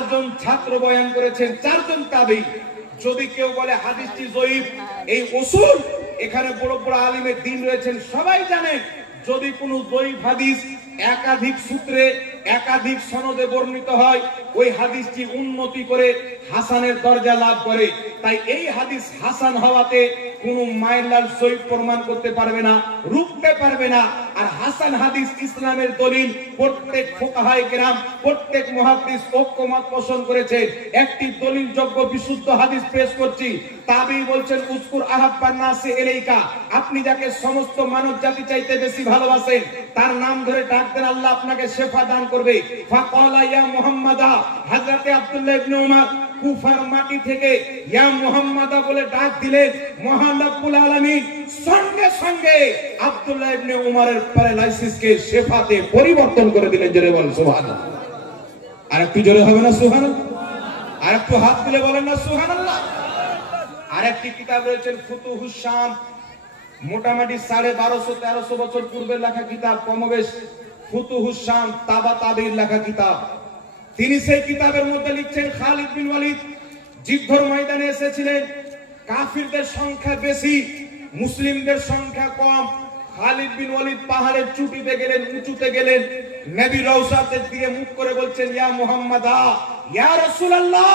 চারজন ছাত্র বয়ান করেছেন, চারজন তাবেঈ। যদি কেউ বলে হাদিসটি জয়ীফ, এই উসুল এখানে বড় বড় আলিমের দিন রয়েছেন, সবাই জানেন যদি কোনো জয়ীফ হাদিস একাধিক সূত্রে একাধিক সনদে বর্ণিত হয়, ওই হাদিসটি উন্নতি করে হাসানের দরজা লাভ করে। তাই এই হাদিস হাসান হওয়াতে কোনো মাইলার জয়ীফ প্রমাণ করতে পারবে না, রুখতে পারবে না। আর হাসান হাদিস ইসলামের দলিল, প্রত্যেক ফুকাহায়ে কেরাম, প্রত্যেক মুহাদ্দিস ঐক্যমত পোষণ করেছে। একটি দলিলযোগ্য বিশুদ্ধ হাদিস পেশ করছি। তাবেঈ বলছেন, উযকুর আহাব্বান নাসি ইলাইকা, আপনি যাকে সমস্ত মানব জাতি চাইতে বেশি ভালোবাসেন তার নাম ধরে ডাক দেন, আল্লাহ আপনাকে শেফা দান করবে। ফাকালা ইয়া মুহাম্মাদা, হযরতে আব্দুল্লাহ ইবনে উমর কুফার মাটি থেকে ইয়া মুহাম্মাদা বলে ডাক দিলেন। মহান রব্বুল আলামিন সঙ্গে সঙ্গে আব্দুল্লাহ ইবনে উমরের প্যারালাইসিসকে শেফাতে পরিবর্তন করে দিলেন। জোরে বলেন সুবহানাল্লাহ। আর একটু জোরে হবে না সুবহানাল্লাহ? আর একটু হাত তুলে বলেন না সুবহানাল্লাহ? আরেকটি কিতাব রয়েছে ফুতুহুশ শাম, মোটামুটি 1250-1300 বছর পূর্বে লেখা কিতাব, কমবেশ ফুতুহুশ শাম তাবাতাবির লেখা কিতাব। তিনি সেই কিতাবের মধ্যে লিখছেন, খালিদ বিন ওয়ালিদ যুদ্ধের ময়দানে এসেছিলেন, কাফিরদের সংখ্যা বেশি, মুসলিমদের সংখ্যা কম। খালিদ বিন ওয়ালিদ পাহাড়ের চুটিতে গেলেন, উঁচুতে গেলেন, নবী রওজাতের দিকে মুখ করে বলছেন, ইয়া মুহাম্মাদা, ইয়া রাসূলুল্লাহ,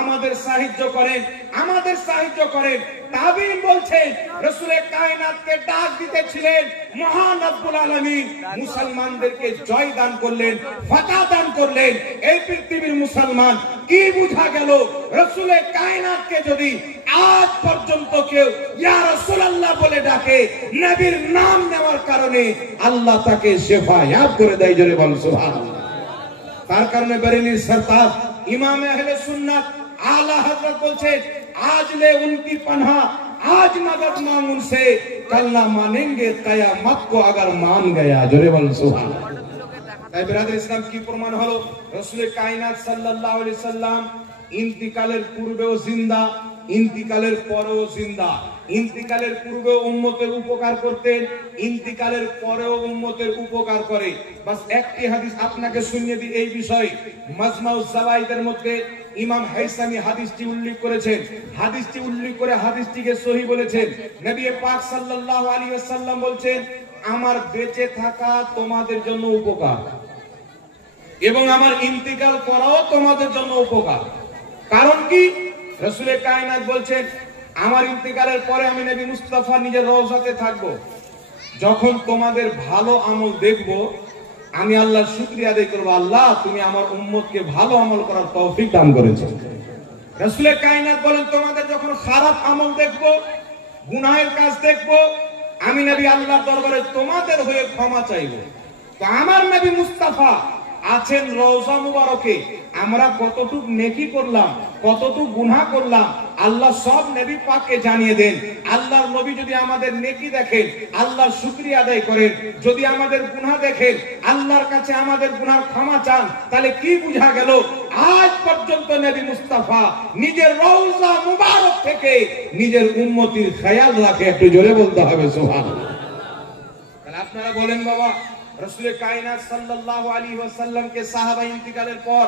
আমাদের সাহায্য করেন, আমাদের সাহায্য করেন। তাবেঈ বলছেন, রাসূলে কায়নাতকে ডাক দিতেছিলেন, মহান রব্বুল আলামিন মুসলমানদেরকে জয় দান করলেন, ফাতহ দান করলেন। এই পৃথিবীর মুসলমান কি বুঝা গেল? রাসূলে কায়নাতকে যদি আজ পর্যন্ত কেউ ইয়া রাসূলুল্লাহ বলে ডাকে, নবীর নাম নেওয়ার কারণে আল্লাহ তাকে শেফা ইয়াব করে দেয়। জোরে বলেন সুবহানাল্লাহ। তার কারণে বেরেলির সরতাজ ইমাম আহলে সুন্নাত आला हजरत बोलছে, आज ले उनकी पनाह, आज मदद मांग उनसे, कल ना मानेंगे कयामत को अगर मान गया। जोरे बोल सुभान अल्लाह। তাই ব্রাদার ইসলাম কি প্রমাণ হলো? রাসূল কায়নাত সাল্লাল্লাহু আলাইহি সাল্লাম ইন্তিকালের পূর্বেও জিন্দা, ইন্তিকালের পরেও জিন্দা। ইন্তিকালের পূর্বে উম্মতের উপকার করতেন, ইন্তিকালের পরেও উম্মতের উপকার করে। বাস একটি হাদিস আপনাকে শুনিয়ে দিই এই বিষয়। মাজমাউজ জাওয়াইদের মধ্যে ইমাম হাইসামি হাদিসটি উল্লেখ করেছেন। হাদিসটি উল্লেখ করে হাদিসটিকে সহিহ বলেছেন। নবী পাক সাল্লাল্লাহু আলাইহি ওয়াসাল্লাম বলছেন, আমার বেঁচে থাকা তোমাদের জন্য উপকার এবং আমার ইন্তিকাল করাও তোমাদের জন্য উপকার। কারণ কি? রাসূল কায়নাত বলছেন, আমার ইন্তিকালের পরে আমি নবী মুস্তাফা নিজের রওজাতে থাকব। যখন তোমাদের ভালো আমল দেখব, আমি আল্লাহর শুকরিয়া আদায় করব, আল্লাহ তুমি আমার উম্মতকে ভালো আমল করার তৌফিক দান করেছো। রাসূল কায়নাত বলেন, তোমাদের যখন খারাপ আমল দেখব, গুনাহের কাজ দেখব, আমি নবী আল্লাহর দরবারে তোমাদের হয়ে ক্ষমা চাইব। তো আমার নবী মুস্তাফা আছেন রওজা মুবারকে, আমরা কতটুকু নেকি করলাম, কতটুকু গুনাহ করলাম, আল্লাহ সব নবী পাককে জানিয়ে দেন। আল্লাহর নবী যদি আমাদের নেকি দেখেন, আল্লাহর শুকরিয়া আদায় করেন। যদি আমাদের গুনাহ দেখেন, আল্লাহর কাছে আমাদের গুনার ক্ষমা চান। তাহলে কি বুঝা গেল? আজ পর্যন্ত নবী মুস্তাফা নিজের রওজা মুবারক থেকে নিজের উম্মতির খেয়াল রাখে। একটু জোরে বলতে হবে সুবহানাল্লাহ। তাহলে আপনারা বলেন, বাবা রাসূল কায়নাত সাল্লাল্লাহু আলাইহি ওয়াসাল্লাম কে সাহাবা ইন্তিকালের পর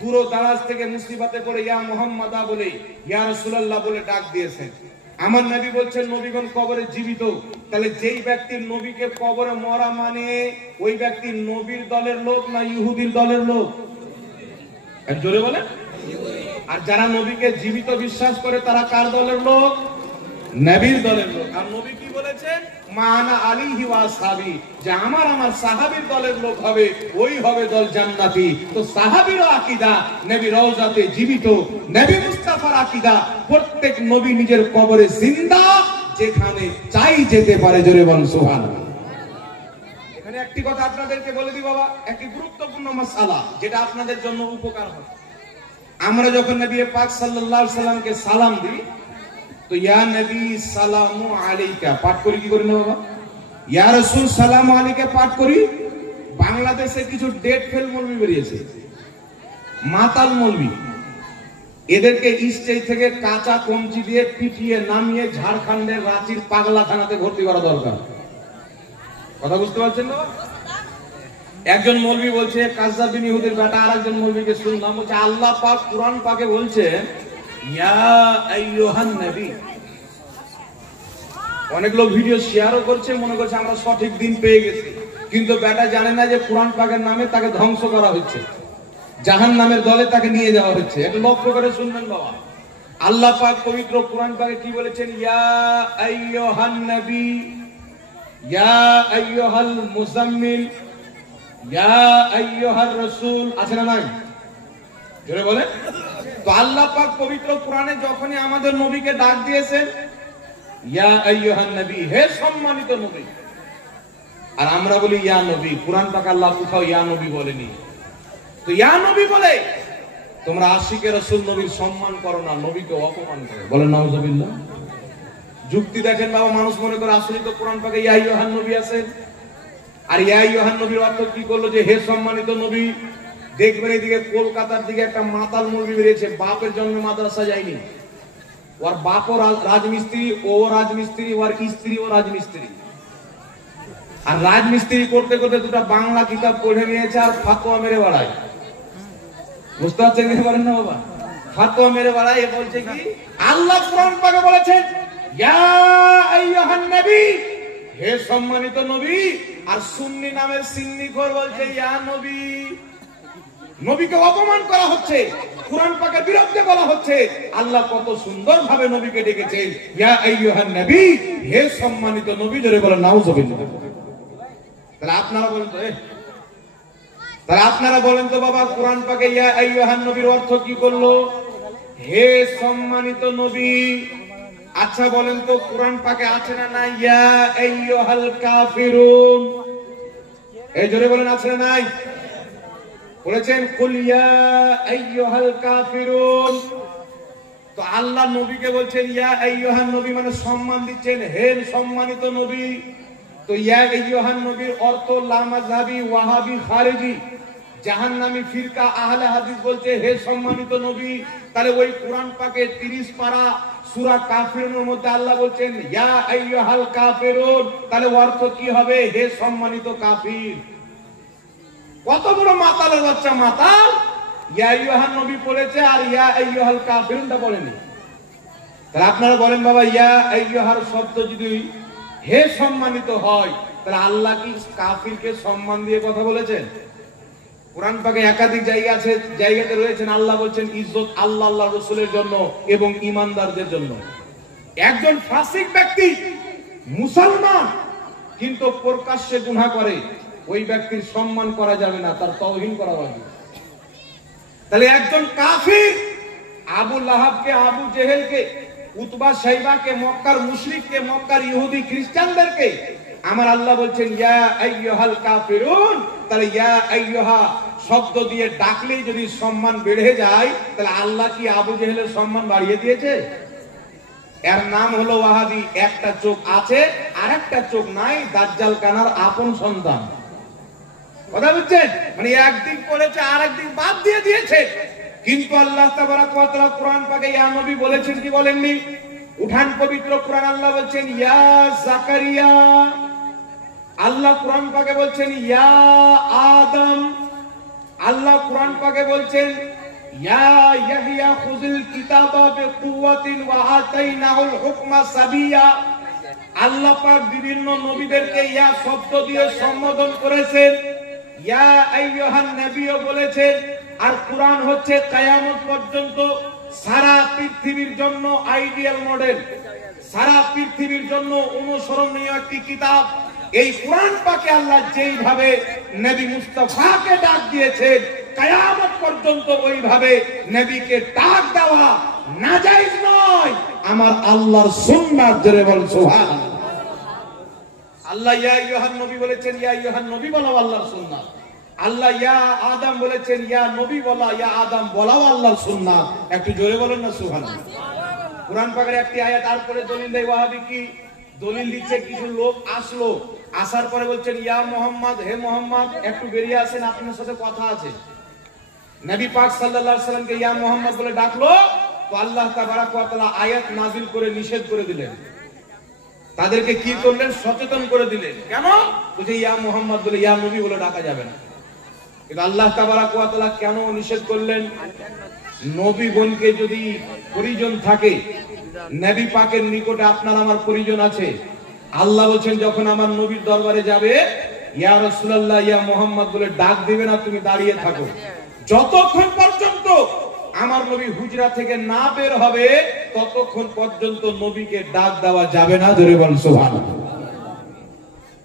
দূর দারাজ থেকে মুসিবতে পড়ে ইয়া মুহাম্মাদা বলে, ইয়া রাসূলুল্লাহ বলে ডাক দিয়েছেন। আমার নবী বলছেন, নবীগণ কবরে জীবিত। তাহলে যেই ব্যক্তির নবীকে কবরে মরা মানে ওই ব্যক্তি নবীর দলের লোক না ইহুদির দলের লোক? এক জোরে বলে। আর যারা নবীকে জীবিত বিশ্বাস করে তারা কার দলের লোক? নবীর দলের লোক। আর নবী কি বলেছেন? মানা আলাইহি ওয়া আসহাবি, যে আমার সাহাবীর দলের লোক হবে, ওই হবে দল জান্নাতি। তো সাহাবীর আকীদা নবী রওজাতে জীবিত, নবী মুস্তাফার আকীদা প্রত্যেক নবী নিজের কবরে জিন্দা, যেখানে চাই যেতে পারে। জোরে বল সুবহানাল্লাহ। এখানে একটি কথা আপনাদেরকে বলে দিই বাবা, একটি গুরুত্বপূর্ণ মাসআলা যেটা আপনাদের জন্য উপকার হবে। আমরা যখন নবী পাক সাল্লাল্লাহু আলাইহি সাল্লামকে সালাম দিই, তো ইয়া নবী সালামু আলাইকা পাঠ করি, কি করি না বাবা? ইয়া রাসূল সালামু আলাইকা পাঠ করি। বাংলাদেশে কিছু ডেট ফেল মৌলবি বেরিয়েছে, মাতাল মৌলবি। এদেরকে স্টেজ থেকে কাঁচা কঞ্চি দিয়ে পিটিয়ে নামিয়ে ঝাড়খণ্ডের রাঁচির পাগলা থানাতে ভর্তি করা দরকার। কথা বুঝতে পারছেন না? একজন মৌলবী বলছে কাজ্জাব বিন ইহুদির বেটা, আরেকজন মৌলবীকে শুনলাম বলছে আল্লাহ পাক কুরআন পাকে বলছে ইয়া আইয়ুহান নবী। অনেক লোক ভিডিও শেয়ারও করছে, মনে করছে আমরা সঠিক দিন পেয়ে গেছি, কিন্তু বেটা জানে না যে কুরআন পাকের নামে তাকে ধ্বংস করা হচ্ছে, জাহান্নামের দলে তাকে নিয়ে যাওয়া হচ্ছে। এটা লক্ষ্য করে শুনবেন বাবা। আল্লাহ পাক পবিত্র কুরআন পাকে কি বলেছেন? ইয়া আইয়ুহান নবী, ইয়া আইয়ুহাল মুজাম্মিল, ইয়া আইয়ুহার রাসূল, আছে না নাই? জোরে বলেন। তো আল্লাহ পাক পবিত্র কোরআনে যখনই আমাদের নবীকে ডাক দিয়েছেন ইয়া আইয়ুহান নবী, হে সম্মানিত নবী, আর আমরা বলি ইয়া নবী। কোরআন পাক আল্লাহ কোথাও ইয়া নবী বলেনি। তো ইয়া নবী বলে তোমরা আশিকে রাসূল নবীর সম্মান করো না, নবীকে অপমান করো। বলেন নাউজুবিল্লাহ। যুক্তি দেখেন বাবা, মানুষ মনে করে আসলে তো কোরআন পাকে ইয়া আইয়ুহান নবী আছে। আর ইয়া আইয়ুহান নবীর অর্থ কি করলো যে হে সম্মানিত নবী। দেখবেন এদিকে কলকাতার দিকে একটা মাতাল মৌলবী বেরিয়েছে, বাপের জন্মে মাদ্রাসা যায়নি, ওর বাপও রাজমিস্ত্রি, ও রাজমিস্ত্রি, ওর স্ত্রী ও রাজমিস্ত্রি। আর রাজমিস্ত্রি করতে করতে দুটো বাংলা কিতাব পড়ে নিয়েছে আর ফাতোয়া মেরে বেড়ায়। বুঝতে পারছেন কি পারেন না বাবা? ফাতোয়া মেরে বেড়ায়। এ বলছে কি আল্লাহ কোরআন পাকে বলেছেন ইয়া আইয়ুহান নবী, হে সম্মানিত নবী, আর সুন্নি নামের সিন্নিখোর বলছে ইয়া নবী। নবীকে অপমান করা হচ্ছে, কুরআন পাকের বিরুদ্ধে বলা হচ্ছে। আল্লাহ কত সুন্দর ভাবে নবীকে ডেকেছেন ইয়া আইয়ুহান নবী, হে সম্মানিত নবী। জোরে বলেন নাউজুবিল্লাহ। তাহলে আপনারা বলেন তো বাবা, কোরআন পাকে ইয়া আইয়ুহান নবীর অর্থ কি করলো? হে সম্মানিত নবী। আচ্ছা বলেন তো কোরআন পাকে আছে না নাই ইয়া আইয়ুহাল কাফিরুন? এই জোরে বলেন আছে না নাই? বলেছেন কুল ইয়া আইয়ুহাল কাফিরুন। তো আল্লাহ নবীকে বলছেন ইয়া আইয়ুহান নবী, মানে সম্মান দিচ্ছেন, হে সম্মানিত নবী। তো ইয়া আইয়ুহান নবীর অর্থ লামাযহাবি, ওয়াহাবি, খারিজি, জাহান্নামী ফিরকা, আহলে হাদিস বলছে হে সম্মানিত নবী। তাহলে ওই কোরআন পাকে 30 পারা সূরা কাফিরুনের মধ্যে আল্লাহ বলছেন ইয়া আইয়ুহাল কাফিরুন, তাহলে অর্থ কি হবে? হে সম্মানিত কাফির। কত বড় মাতালের বাচ্চা মাতাল! ইয়া আইয়ুহান নবী বলেছে আর ইয়া আইয়ুহাল কাফিরুনটা বলেনি। তাহলে আপনারা বলেন বাবা, ইয়া আইয়ুহার শব্দ যদি হে সম্মানিত হয়, তাহলে আল্লাহ কি কাফিরকে সম্মান দিয়ে কথা বলেছেন? কোরআন পাকে একাধিক জায়গা আছে, জায়গাতে রয়েছেন আল্লাহ বলছেন ইজ্জত আল্লাহ আল্লাহ রাসূলের জন্য এবং ঈমানদারদের জন্য। একজন ফাসিক ব্যক্তি মুসলমান কিন্তু প্রকাশ্যে গুনাহ করে, ওই ব্যক্তির সম্মান করা যাবে না, তার তাওহীন করা হবে। তাহলে একজন কাফির আবু লাহাবকে, আবু জেহেলকে, উতবা শাইবাকে, মক্কার মুশরিককে, মক্কার ইহুদি খ্রিস্টানদেরকে আমার আল্লাহ বলছেন ইয়া আইয়ুহাল কাফিরুন। তাহলে ইয়া আইয়ুহা শব্দ দিয়ে ডাকলেই যদি সম্মান বেড়ে যায়, তাহলে আল্লাহ কি আবু জেহেলের সম্মান বাড়িয়ে দিয়েছে? এর নাম হলো ওয়াহাবি। একটা চোখ আছে আর একটা চোখ নাই, দাজ্জাল কানার আপন সন্তান। কথা বুঝছেন? মানে একদিক করেছে আর একদিক বাদ দিয়ে দিয়েছে। কিন্তু আল্লাহ তাবারাক ওয়া তাআলা কোরআন পাকে ইয়া নবী বলেছেন কি বলেননি? উঠান পবিত্র কোরআন, আল্লাহ বলছেন ইয়া জাকারিয়া। আল্লাহ কোরআন পাকে বলছেন ইয়া আদম। আল্লাহ কোরআন পাকে বলছেন ইয়া ইয়াহইয়া খুযিল কিতাবা বিকুওয়াতিন ওয়া আতাইনাহুল হুকমা সাবিয়া। আল্লাহ পাক বিভিন্ন নবীদেরকে ইয়া শব্দ দিয়ে সম্বোধন করেছেন, ইয়া আইয়ুহান নবীও বলেছেন। আর কোরআন হচ্ছে কিয়ামত পর্যন্ত সারা পৃথিবীর জন্য আইডিয়াল মডেল, সারা পৃথিবীর জন্য অনুসরণীয় একটি কিতাব। এই কোরআন পাকে আল্লাহ যেইভাবে নবী মুস্তাফাকে ডাক দিয়েছেন, কিয়ামত পর্যন্ত ওইভাবে নবীকে ডাক দেওয়া নাজায়েজ নয়। আমার আল্লাহর সুন্নাত, জোরে বল সুবহানাল্লাহ। আল্লাহ ইয়া আইয়ুহান নবী বলেছেন, ইয়া আইয়ুহান নবী বলাও আল্লাহর সুন্নাত। আল্লাহ ইয়া আদম বলেছেন, ইয়া নবী বলা, ইয়া আদম বলাও আল্লাহর সুন্নাত। একটু জোরে বলেন না সুবহানাল্লাহ। কোরআন পাকের একটি আয়াত তারপরে দলিল দেয় ওয়াহাবি কি দলিল দিচ্ছে। কিছু লোক আসলো, আসার পরে বলছেন ইয়া মুহাম্মদ, হে মুহাম্মদ একটু বেরিয়ে আসেন, আপনার সাথে কথা আছে। নবী পাক সাল্লাল্লাহু আলাইহি সাল্লামকে ইয়া মুহাম্মদ বলে ডাকলো, তো আল্লাহ তাবারাক ওয়া তাআলা আয়াত নাযিল করে নিষেধ করে দিলেন। তাদেরকে কি করলেন? সচেতন করে দিলেন। কেন? বুঝে ইয়া মুহাম্মদ বলে, ইয়া নবী বলে ডাকা যাবে না। কিন্তু আল্লাহ তাবারাক ওয়া তাআলা কেন নিষেধ করলেন? নবীগণকে যদি পরিজন থাকে, নবী পাকের নিকটে আপনার আমার পরিজন আছে, আল্লাহ বলেন যখন আমার নবীর দরবারে যাবে, ইয়া রাসূলুল্লাহ ইয়া মুহাম্মদ বলে ডাক দিবে না, তুমি দাঁড়িয়ে থাকো। যতক্ষণ পর্যন্ত আমার নবী হুজরা থেকে না বের হবে ততক্ষণ পর্যন্ত নবীকে ডাক দেওয়া যাবে না। জোরে বল সুবহানাল্লাহ।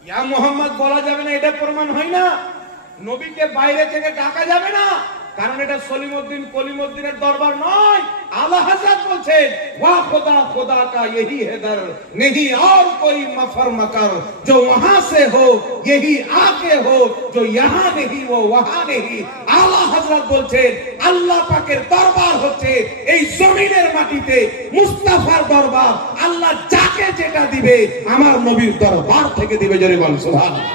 ইয়া মুহাম্মদ বলা যাবে না, এটা প্রমাণ হয় না। নবীকে বাইরে থেকে ডাকা যাবে না, কারণ এটা সলিমউদ্দিন কলিমউদ্দিনের দরবার নয়। আলা হযরত বলছেন ওয়া খুদা খুদা কা यही है दर नहीं और कोई मफर मकर जो वहां से हो यही आके हो जो यहां नहीं वो वहां नहीं। আলা হযরত বলছেন আল্লাহ পাকের দরবার হচ্ছে এই জমিনের মাটিতে মুস্তাফার দরবার। আল্লাহ যাকে যেটা দিবে আমার নবীর দরবার থেকে দিবে। জোরে বল সুবহানাল্লাহ।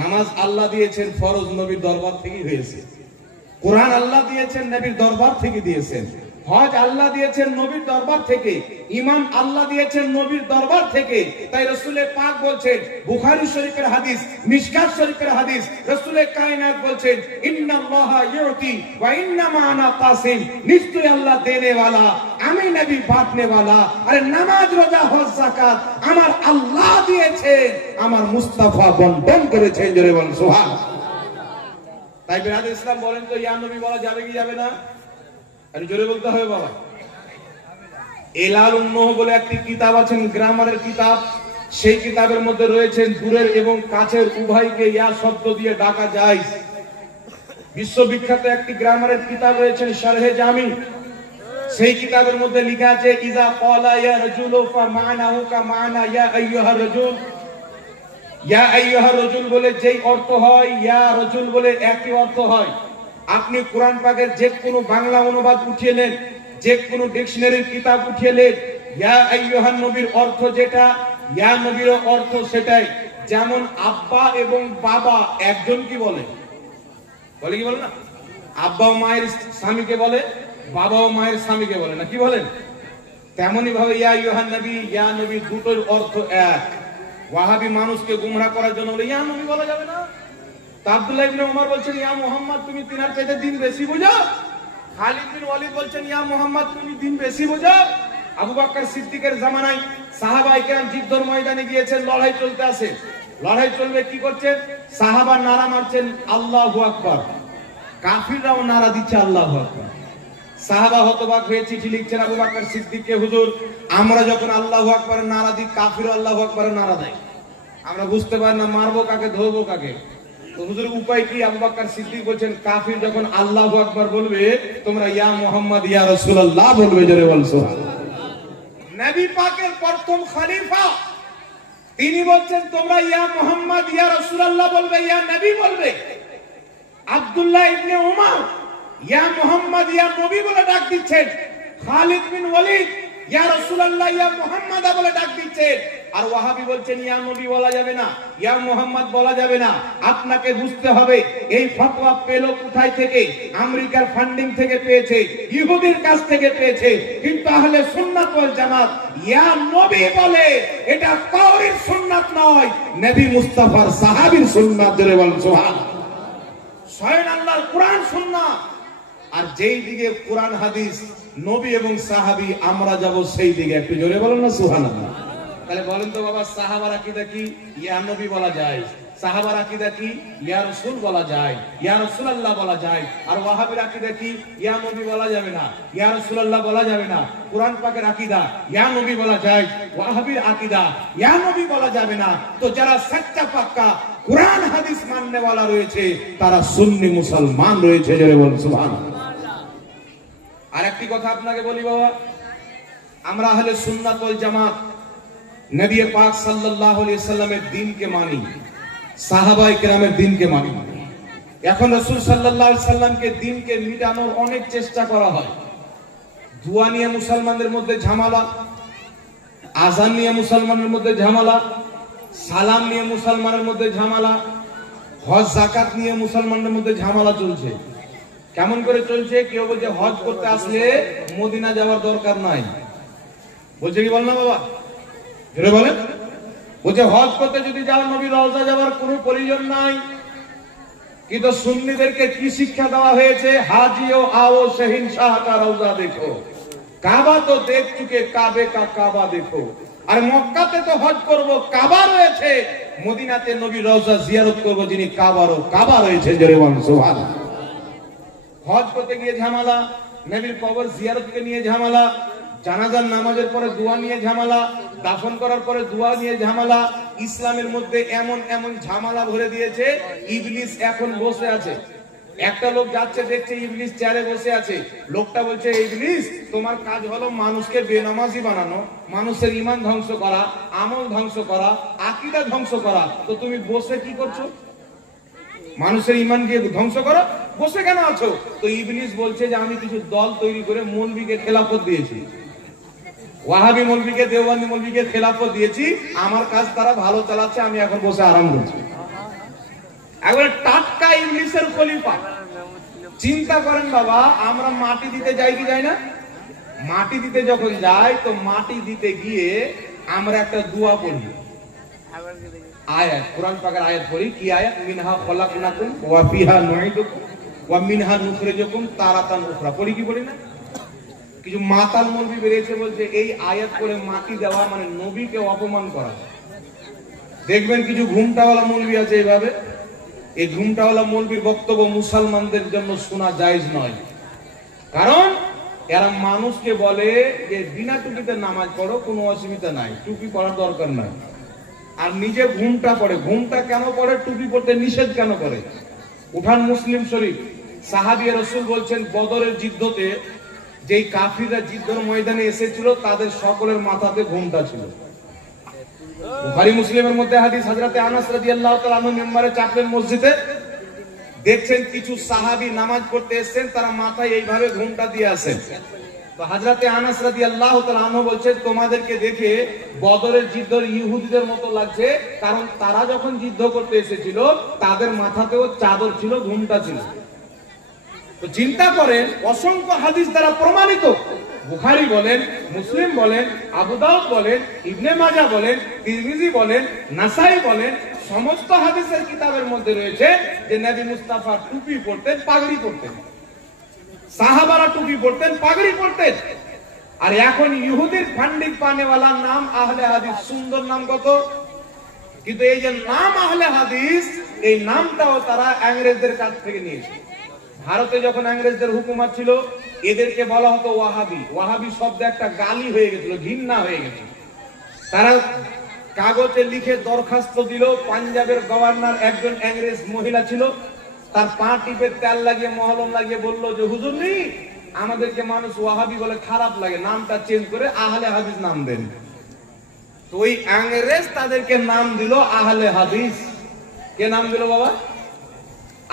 নামাজ আল্লাহ দিয়েছেন ফরজ, নবীর দরবার থেকেই হয়েছে। কোরআন আল্লাহ দিয়েছেন, নবীর দরবার থেকে দিয়েছেন। হজ আল্লাহ দিয়েছেন, নবীর দরবার থেকে। ঈমান আল্লাহ দিয়েছেন, নবীর দরবার থেকে। তাই রাসূলের পাক বলছেন, বুখারী শরীফের হাদিস, মিশকাত শরীফের হাদিস, রাসূলের কায়নাত বলছেন ইন্নাল্লাহা ইউতি ওয়া ইন্নামা আনা কাসিম, নিশ্চয়ই আল্লাহ দেনে ওয়ালা, আমি নবী বাঁটনে ওয়ালা। আরে নামাজ রোজা হজ যাকাত আমার আল্লাহ দিয়েছেন, আমার মুস্তাফা বন্টন করেছেন। জোরে বল সুবহানাল্লাহ। তাই বিরাদর ইসলাম বলেন তো ইয়া নবী বলা যাবে কি যাবে না? আরে জোরে বলতে হবে বাবা। এলালুন নূহ বলে একটি কিতাব আছেন, গ্রামারের কিতাব। সেই কিতাবের মধ্যে রয়েছেন দূরের এবং কাছের উভয়কে ইয়া শব্দ দিয়ে ডাকা যায়। বিশ্ববিখ্যাত একটি গ্রামারের কিতাব রয়েছেন শারহে জামি। সেই কিতাবের মধ্যে লেখা আছে ইজা ক্বালা ইয়া রাজুলু ফা মা'নাহু কা মা'না ইয়া আইয়ুহা রাজুল। ইয়া আইয়ুহা রাজুল বলে যেই অর্থ হয়, ইয়া রাজুল বলে একই অর্থ হয়। আপনি কোরআন পাকের যে কোনো বাংলা অনুবাদ উঠিয়ে নেন, যে কোনো ডিকশনারির কিতাব উঠিয়ে নেন, ইয়া আইয়ুহান নবীর অর্থ যেটা, ইয়া নবীর অর্থ সেটাই। যেমন আব্বা এবং বাবা একজন কি বলে, বলে কি বলে না? আব্বা ও মায়ের স্বামীকে বলে, বাবা ও মায়ের স্বামীকে বলে না, কি বলেন? তেমনি ভাবে ইয়া আইয়ুহান নবী, ইয়া নবী দুটোর অর্থ এক। ওয়াহাবি মানুষকে গুমরাহ করার জন্য বলে ইয়া নবী বলা যাবে না। তা আব্দুল্লাহ ইবনে ওমর বলছেন ইয়া মুহাম্মদ তুমি তিনার চাইতে দিন বেশি বোঝো। খালিদ বিন ওয়ালিদ বলছেন ইয়া মুহাম্মদ তুমি দিন বেশি বোঝো। আবু বকর সিদ্দিকের জামানায় সাহাবায়ে কেরাম যুদ্ধের ময়দানে গিয়েছেন, লড়াই চলতে আছে। লড়াই চলবে, কি করছেন? সাহাবা নারা মারছেন আল্লাহু আকবার, কাফিররাও নারা দিচ্ছে আল্লাহু আকবার। সাহাবা হতবাক হয়ে চিঠি লিখছেন আবু বকর সিদ্দিককে, হুজুর আমরা যখন আল্লাহু আকবারের নারা দিই, কাফিরও আল্লাহু আকবারের নারা দেয়, আমরা বুঝতে পারি না মারবো কাকে ধরবো কাকে। তো হুজুর উপায় কি? আবু বকর সিদ্দিক বলেন কাফির যখন আল্লাহু আকবার বলবে তোমরা ইয়া মুহাম্মদ ইয়া রাসূলুল্লাহ বলবে। জোরে বল সুবহানাল্লাহ। নবী পাকের প্রথম খলিফা তিনি বলছেন তোমরা ইয়া মুহাম্মদ ইয়া রাসূলুল্লাহ বলবে, ইয়া নবী বলবে। আব্দুল্লাহ ইবনে ওমর ইয়া মুহাম্মদ ইয়া নবী বলে ডাক দিচ্ছেন। খালিদ বিন ওয়ালিদ ইয়া রাসূলুল্লাহ ইয়া মুহাম্মদ বলে ডাক দিচ্ছেন। আর ওয়াহাবি বলছেন ইয়া নবী বলা যাবে না, ইয়া মুহাম্মদ বলা যাবে না। আপনাকে বুঝতে হবে এই ফতোয়া পেল কোথায় থেকে? আমেরিকার ফান্ডিং থেকে পেয়েছে, ইহুদির কাছ থেকে পেয়েছে। কিন্তু আহলে সুন্নাত ওয়াল জামাত ইয়া নবী বলে, এটা কাউরির সুন্নাত নয়, নবী মুস্তাফার সাহাবীর সুন্নাত। জোরে বল সুবহানাল্লাহ। স্বয়ং আল্লাহর কোরআন সুন্নাত। আর যেই দিকে কোরআন হাদিস নবী এবং সাহাবী আমরা যাব সেই দিকে। একটু জোরে বলুন না সুবহানাল্লাহ। তাহলে বলেন তো বাবা, সাহাবার আকীদা কি? ইয়া নবী বলা যায়। সাহাবার আকীদা কি? ইয়া রাসূল বলা যায়, ইয়া রাসূলুল্লাহ বলা যায়। আর ওয়াহাবীর আকীদা কি? ইয়া নবী বলা যাবে না, ইয়া রাসূলুল্লাহ বলা যাবে না। কোরআন পাকের আকীদা ইয়া নবী বলা যায়, ওয়াহাবীর আকীদা ইয়া নবী বলা যাবে না। তো যারা সচ্চা পাক্কা কোরআন হাদিস মাননে वाला রয়েছে তারা সুন্নি মুসলমান রয়েছে। জোরে বলুন সুবহানাল্লাহ। আর একটি কথা আপনাকে বলি বাবা, আমরা আহলে সুন্নাত ওয়াল জামাত নবী পাক সাল্লাল্লাহু আলাইহি সাল্লামের দ্বীনকে মানি, সাহাবায়ে কেরামের দ্বীনকে মানি। এখন রাসূল সাল্লাল্লাহু আলাইহি সাল্লামকে দ্বীনকে মিটানোর অনেক চেষ্টা করা হয়। দুয়া নিয়ে মুসলমানদের মধ্যে ঝামেলা, আযান নিয়ে মুসলমানদের মধ্যে ঝামেলা, সালাম নিয়ে মুসলমানের মধ্যে ঝামেলা, হজ যাকাত নিয়ে মুসলমানদের মধ্যে ঝামেলা চলছে। কেমন করে চলছে? কেউ বলছে হজ করতে আসলে মদিনা যাওয়ার দরকার নাই, বলছে কি বল না বাবা, জোরে বলেন। বলছে হজ করতে যদি যাও নবীর রওজা যাওয়ার কোনো প্রয়োজন নাই। কিন্তু সুন্নিদেরকে কি শিক্ষা দেওয়া হয়েছে? হাজিও आओ शहंशाह का রওজা দেখো, কাবা তো দেখ চুকে, কাবে কা কাবা দেখো। আর মক্কাতে তো হজ করব, কাবা রয়েছে, মদিনাতে নবীর রওজা জিয়ারত করব, যিনি কাবারও কাবা রয়েছে। জোরে বলুন সুবহানাল্লাহ। হজ করতে গিয়ে ঝামেলা, নবীর কবর জিয়ারতকে নিয়ে ঝামেলা, জানাজার নামাজের পরে দোয়া নিয়ে ঝামেলা, দাফন করার পরে দোয়া নিয়ে ঝামেলা। ইসলামের মধ্যে এমন এমন ঝামেলা ভরে দিয়েছে, ইবলিস এখন বসে আছে। একটা লোক যাচ্ছে, দেখছে ইবলিস চেয়ারে বসে আছে। লোকটা বলছে, ইবলিস তোমার কাজ হলো মানুষকে বেনামাজি বানানো, মানুষের ঈমান ধ্বংস করা, আমল ধ্বংস করা, আকীদা ধ্বংস করা। তো তুমি বসে কি করছো? মানুষের ঈমানকে ধ্বংস করো, বসে কেন আছো? তো ইবলিস বলছে যে আমি কিছু দল তৈরি করে মৌলবীকে খেলাফত দিয়েছি, ওয়াহাবি মৌলবীকে, দেওবন্দি মৌলবীকে খেলাফত দিয়েছি, আমার কাজ তারা ভালো চালাচ্ছে, আমি এখন বসে আরাম করছি। একবারে টাটকা ইবলিসের খলিফা। চিন্তা করেন বাবা, আমরা মাটি দিতে যাই কি যাই না? মাটি দিতে যখন যাই, তো মাটি দিতে গিয়ে আমরা একটা দোয়া পড়ি, আয়াত, কোরআন পাকের আয়াত পড়ি। কি আয়াত? মিনহা খলাকনাকুম ওয়া ফিহা নুঈদুকুম ওয়া মিনহা নুখরিজুকুম তারাতান উখরা। পড়ি কি পড়ি না? কিছু মাতাল মৌলবী বেরিয়েছে, বলছে এই আয়াত করে মাটি দেওয়া মানে নবীকে অপমান করা। দেখবেন কিছু ঘুমটাওয়ালা মৌলবী আছে এইভাবে। এই ঘুমটাওয়ালা মৌলবীর বক্তব্য মুসলমানদের জন্য শোনা জায়েজ নয়, কারণ এরা মানুষকে বলে যে বিনা টুপিতে নামাজ পড়ো, কোনো অসুবিধা নাই, টুপি পরার দরকার নাই। আর নিজে ঘুমটা পড়ে। ঘুমটা কেন পড়ে? টুপি পড়তে নিষেধ কেন করে? উঠান মুসলিম শরীফ, সাহাবী রাসূল বলছেন, বদরের যুদ্ধতে যেই কাফিররা যুদ্ধের ময়দানে এসেছিল, তাদের সকলের মাথাতে ঘুমটা ছিল। বুখারী মুসলিমের মধ্যে হাদিস, হযরতে আনাস রাদিয়াল্লাহু তাআলা আনহু মিম্বারে চাপলেন মসজিদে, দেখছেন কিছু সাহাবী নামাজ পড়তে এসেছেন, তারা মাথায় এইভাবে ঘুমটা দিয়ে আসেন। তো হযরতে আনাস রাদিয়াল্লাহু তাআলা আনহু বলছেন, তোমাদেরকে দেখে বদরের যুদ্ধের ইহুদিদের মতো লাগছে, কারণ তারা যখন যুদ্ধ করতে এসেছিল তাদের মাথাতেও চাদর ছিল, ঘুমটা ছিল। তো চিন্তা করেন, অসংখ্য হাদিস দ্বারা প্রমাণিত। বুখারী বলেন, মুসলিম বলেন, আবু দাউদ বলেন, ইবনে মাজাহ বলেন, তিরমিজি বলেন, নাসাই বলেন, সমস্ত হাদিসের কিতাবের মধ্যে রয়েছে যে নবী মুস্তাফা টুপি পরতেন, পাগড়ি পরতেন, সাহাবারা টুপি পরতেন, পাগড়ি পরতেন। আর এখন ইহুদির ফান্ডিং পানেওয়ালা নাম আহলে হাদিস। সুন্দর নাম কত! কিন্তু এই যে নাম আহলে হাদিস, এই নামটাও তারা ইংরেজদের কাছ থেকে নিয়েছে। ভারতে যখন ইংরেজদের হুকুমত ছিল, এদেরকে বলা হতো ওয়াহাবি। ওয়াহাবি শব্দ একটা গালি হয়ে গেছিল, ঘৃণা হয়ে গেছিল। তারা কাগজে লিখে দরখাস্ত দিল। পাঞ্জাবের গভর্নর একজন ইংরেজ মহিলা ছিল, তার পা টিপে তেল লাগিয়ে মহলম লাগিয়ে বলল যে হুজুর নি, আমাদেরকে মানুষ ওয়াহাবি বলে খারাপ লাগে, নামটা চেঞ্জ করে আহলে হাদিস নাম দেন। তো ওই ইংরেজ তাদেরকে নাম দিল আহলে হাদিস। কে নাম দিল বাবা?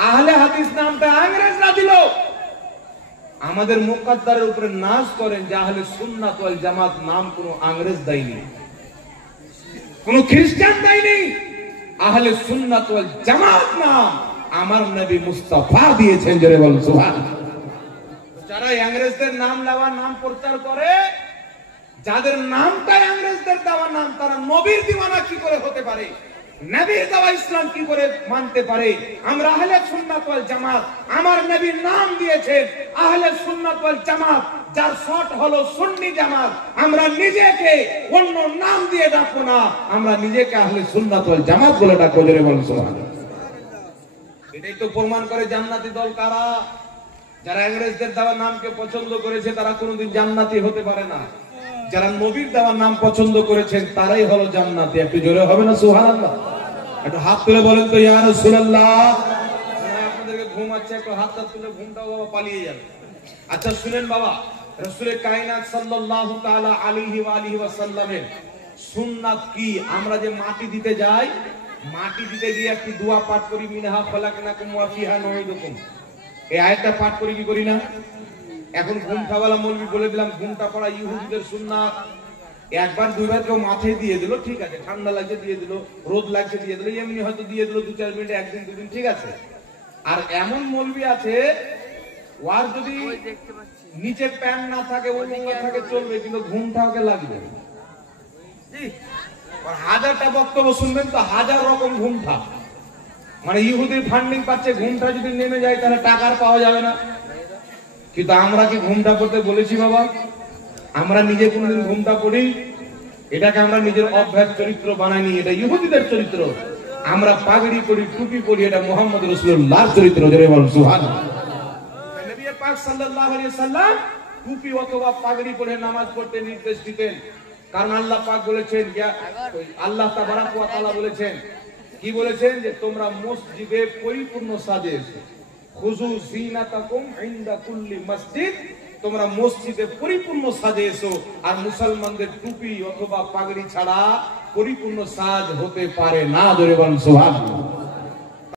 আহলে হাদিস নামটা ইংরেজরা দিল। আমাদের মুকাদ্দারের উপরে নাজ করেন যে আহলে সুন্নাত ওয়াল জামাত নাম কোনো ইংরেজ দেয়নি, কোন খ্রিস্টান দেয়নি। আহলে সুন্নাত ওয়াল জামাত নাম আমার নবী মুস্তাফা দিয়েছেন। জোরে বলুন সুবহানাল্লাহ। যারা ইংরেজদের নাম নেওয়া, নাম প্রচার করে, যাদের নামটা ইংরেজদের দেওয়া নাম, তারা নবীর দিওয়ানা কি করে হতে পারে? নবীর দেওয়া ইসলাম কি করে মানতে পারে? আমরা আহলে সুন্নাত ওয়াল জামাত, আমার নবীর নাম দিয়েছেন আহলে সুন্নাত ওয়াল জামাত, যার শর্ট হলো সুন্নি জামাত। আমরা নিজেকে অন্য নাম দিয়ে ডাকবো না, আমরা নিজেকে আহলে সুন্নাত ওয়াল জামাত বলে ডাকবো। জোরে বলুন সুবহানাল্লাহ। এটাই তো প্রমাণ করে জান্নাতি দল কারা। যারা ইংরেজদের দেওয়া নামকে পছন্দ করেছে, তারা কোনোদিন জান্নাতি হতে পারে না। যারা নবীর দেওয়ার নাম পছন্দ করেছেন, তারাই হলো জান্নাতি। একটু জোরে হবে না সুবহানাল্লাহ? একটু হাত তুলে বলেন তো ইয়া রাসূলুল্লাহ। আপনাদেরকে ঘুম আছে, একটু হাত তুলে ঘুমটাও বাবা পালিয়ে যাবে। আচ্ছা শুনেন বাবা, রাসূলের কায়নাত সাল্লাল্লাহু তাআলা আলাইহি ওয়া আলিহি ওয়াসাল্লামের সুন্নাত কি? আমরা যে মাটি দিতে যাই, মাটি দিতে গিয়ে একটি দোয়া পাঠ করি, মিনহা খলাকনাকুম ওয়া ফিহা নুঈদুকুম। এই আয়াতটা পাঠ করি কি করি না? এখন ঘুমটাওয়ালা মৌলবী বলে দিলাম ঘুমটা পড়া ইহুদিদের সুন্নাত। একবার দুইবার কেউ মাথায় দিয়ে দিল, ঠিক আছে, ঠান্ডা লাগছে দিয়ে দিল, রোদ লাগছে দিয়ে দিল, এমনি হয়তো দিয়ে দিল 2-4 মিনিট, একদিন দুদিন, ঠিক আছে। আর এমন মৌলবী আছে, ওয়ার যদি নিচে প্যান্ট না থাকে, ওই নোংরা থাকে চলবে, কিন্তু ঘুমটা ওকে লাগবে। হাজারটা বক্তব্য শুনবেন তো হাজার রকম ঘুমটা। মানে ইহুদির ফান্ডিং পাচ্ছে, ঘুমটা যদি নেমে যায় তাহলে টাকার পাওয়া যাবে না। কিন্তু আমরা কি ঘুমটা পড়তে বলেছি বাবা? আমরা নিজে কোনদিন ঘুমটা পড়ি? এটাকে আমরা নিজের অভ্যাস চরিত্র বানাইনি, এটা ইহুদিদের চরিত্র। আমরা পাগড়ি পরি, টুপি পরি, এটা মুহাম্মদ রাসূলুল্লাহর চরিত্র। জোরে বলুন সুবহানাল্লাহ। নবী পাক সাল্লাল্লাহু আলাইহি সাল্লাম টুপি অথবা পাগড়ি পরে নামাজ পড়তে নির্দেশ দিতেন, কারণ আল্লাহ পাক বলেছেন, আল্লাহ তাবারাক ওয়া তাআলা বলেছেন, কি বলেছেন? যে তোমরা মসজিদে পরিপূর্ণ সাজে এসো, খুযু যিনাতাকুম ইনদা কুল্লি মসজিদ, তোমরা মসজিদে পরিপূর্ণ সাজে এসো। আর মুসলমানদের টুপি অথবা পাগড়ি ছাড়া পরিপূর্ণ সাজ হতে পারে না। জোরে বলুন সুবহানাল্লাহ।